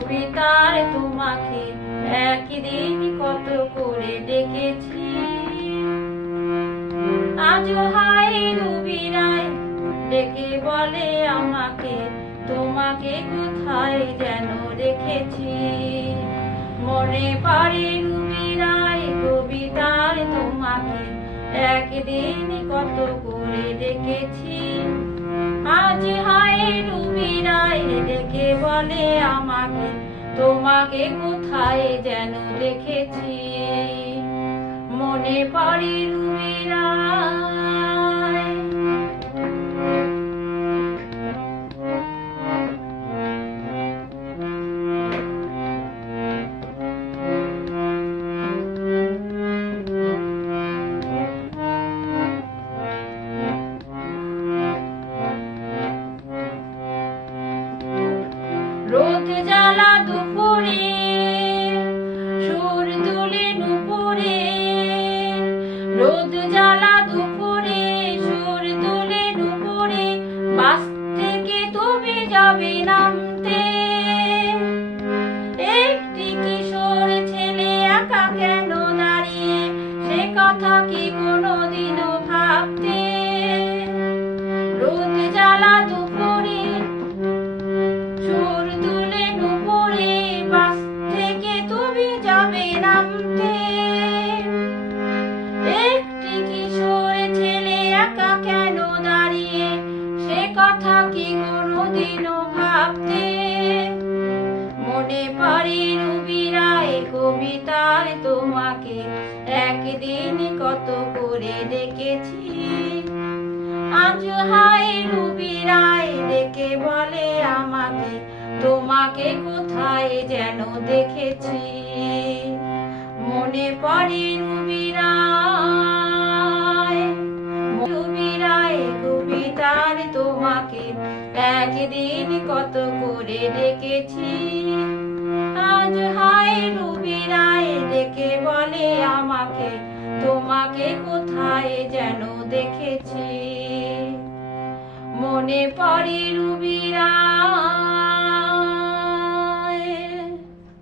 কবিতার তোমাকে একদিন কত করে ডেকেছি। আজও হায় রুবিরায় ডেকে বলে আমাকে, তোমাকে কোথায় যেন রেখেছি। মনে পড়ে রুবিরায় কবিতার তোমাকে একদিন কত করে ডেকেছি। আজ হায় রুবিরায় ডেকে বলে আমাকে, তোমাকে কোথায় যেন দেখেছি। মনে পড়ে রুবিরায়। রোদ জ্বালা দুপুরে সুর দুলে নুপুরে, রোদ জ্বালা দুপুরে সুর দুলে নুপুরে, বাস থেকে তুমি যাবে নামতে। একটি কিশোর ছেলে একা কেন দাঁড়িয়ে, সে কথা কি কোনোদিনও ভাবতে। রোদ জ্বালা দুপুরে সুর দুলে নুপুরে, বাস থেকে তুমি যাবে নামতে। একটি কিশোর ছেলে একা কেন দাঁড়িয়ে, সে কথা কি কোনোদিনও ভাবতে। মনে পড়ে রুবিরায় কবিতার তোমাকে একদিন কত করে ডেকেছি। আজ হায় রুবিরায় ডেকে বলে আমাকে, তোমাকে কোথায় যেন দেখেছি। মনে পড়ে রুবিরায়, রুবিরায় কবিতার তোমাকে একদিন কত করে ডেকেছি। আজ হায় রুবিরায় ডেকে বলে আমাকে, তোমাকে কোথায় যেন দেখেছি। মনে পড়ে রুবিরায়।